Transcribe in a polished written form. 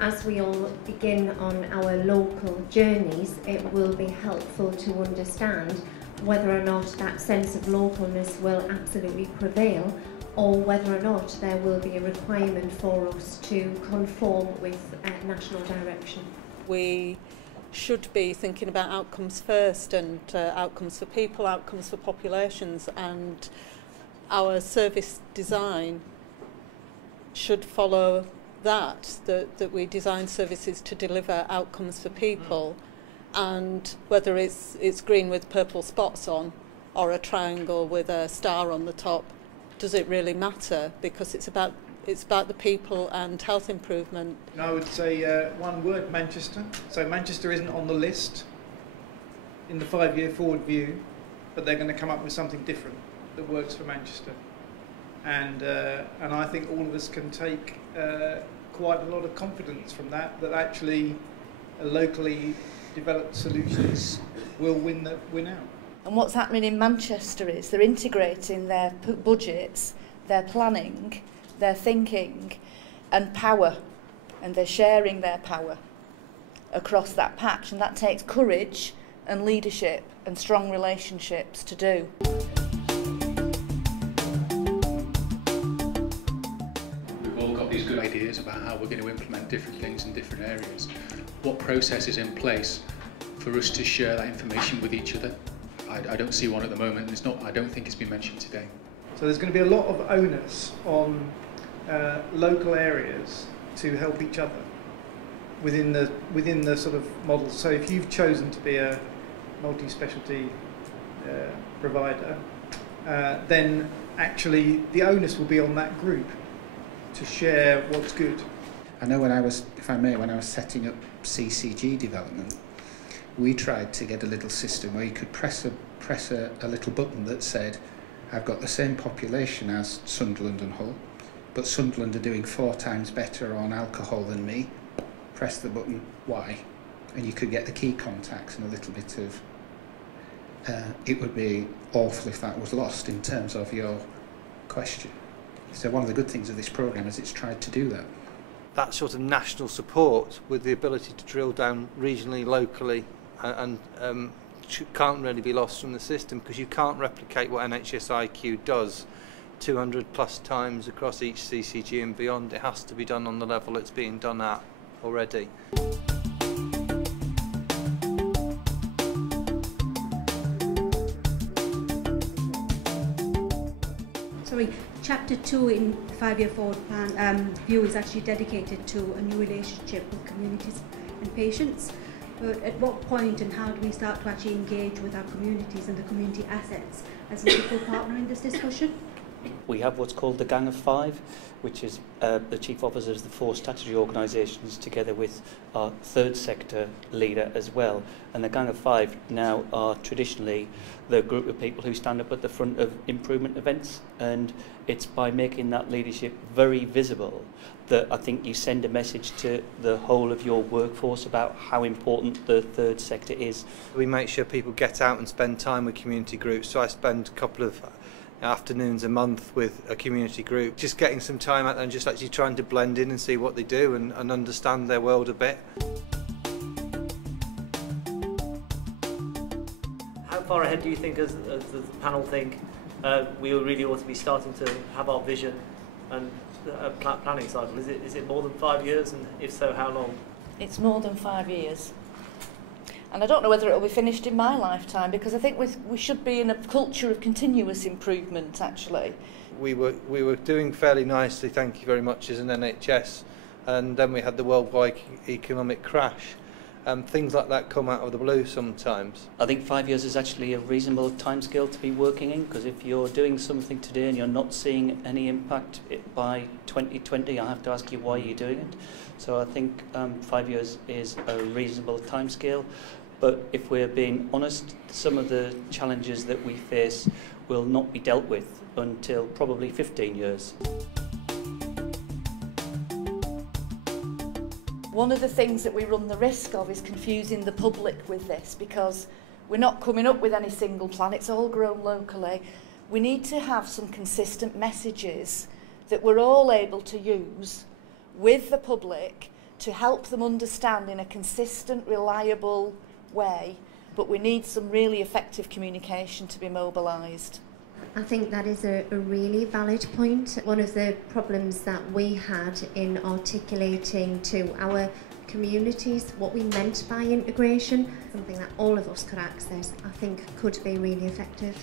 as we all begin on our local journeys, it will be helpful to understand whether or not that sense of localness will absolutely prevail, or whether or not there will be a requirement for us to conform with national direction. We should be thinking about outcomes first, and outcomes for people, outcomes for populations, and our service design should follow that we design services to deliver outcomes for people, and whether it's green with purple spots on or a triangle with a star on the top, does it really matter? Because it's about the people and health improvement. I would say one word: Manchester. So Manchester isn't on the list in the 5-year forward view, but they're going to come up with something different that works for Manchester. And I think all of us can take quite a lot of confidence from that actually locally developed solutions will win out. And what's happening in Manchester is they're integrating their budgets, their planning, their thinking and power, and they're sharing their power across that patch, and that takes courage and leadership and strong relationships to do. We've all got these good ideas about how we're going to implement different things in different areas. What process is in place for us to share that information with each other? I don't see one at the moment, and I don't think it's been mentioned today. So there's going to be a lot of onus on local areas to help each other within the sort of model. So if you've chosen to be a multi-specialty provider, then actually the onus will be on that group to share what's good. I know when I was setting up CCG development, we tried to get a little system where you could press a little button that said, I've got the same population as Sunderland and Hull, but Sunderland are doing 4 times better on alcohol than me. Press the button, why? And you could get the key contacts and a little bit of... it would be awful if that was lost in terms of your question. So one of the good things of this programme is it's tried to do that. That sort of national support with the ability to drill down regionally, locally, and can't really be lost from the system, because you can't replicate what NHS IQ does 200 plus times across each CCG and beyond. It has to be done on the level it's being done at already. Chapter 2 in the 5-year forward plan view is actually dedicated to a new relationship with communities and patients. But at what point and how do we start to actually engage with our communities and the community assets as an equal partner in this discussion? We have what's called the Gang of Five, which is the chief officers of the 4 statutory organisations together with our third sector leader as well. And the Gang of Five now are traditionally the group of people who stand up at the front of improvement events, and it's by making that leadership very visible that I think you send a message to the whole of your workforce about how important the third sector is. We make sure people get out and spend time with community groups, so I spend a couple of afternoons a month with a community group, just getting some time out there and just actually trying to blend in and see what they do and understand their world a bit. How far ahead do you think, as the panel think, we really ought to be starting to have our vision and planning cycle? Is it more than 5 years, and if so, how long? It's more than 5 years. And I don't know whether it will be finished in my lifetime, because I think we should be in a culture of continuous improvement, actually. We were doing fairly nicely, thank you very much, as an NHS, and then we had the worldwide economic crash. Things like that come out of the blue sometimes. I think 5 years is actually a reasonable timescale to be working in, because if you're doing something today and you're not seeing any impact by 2020, I have to ask you why you're doing it. So I think 5 years is a reasonable timescale. But if we're being honest, some of the challenges that we face will not be dealt with until probably 15 years. One of the things that we run the risk of is confusing the public with this, because we're not coming up with any single plan, it's all grown locally. We need to have some consistent messages that we're all able to use with the public to help them understand in a consistent, reliable way, but we need some really effective communication to be mobilised. I think that is a really valid point. One of the problems that we had in articulating to our communities what we meant by integration, something that all of us could access, I think could be really effective.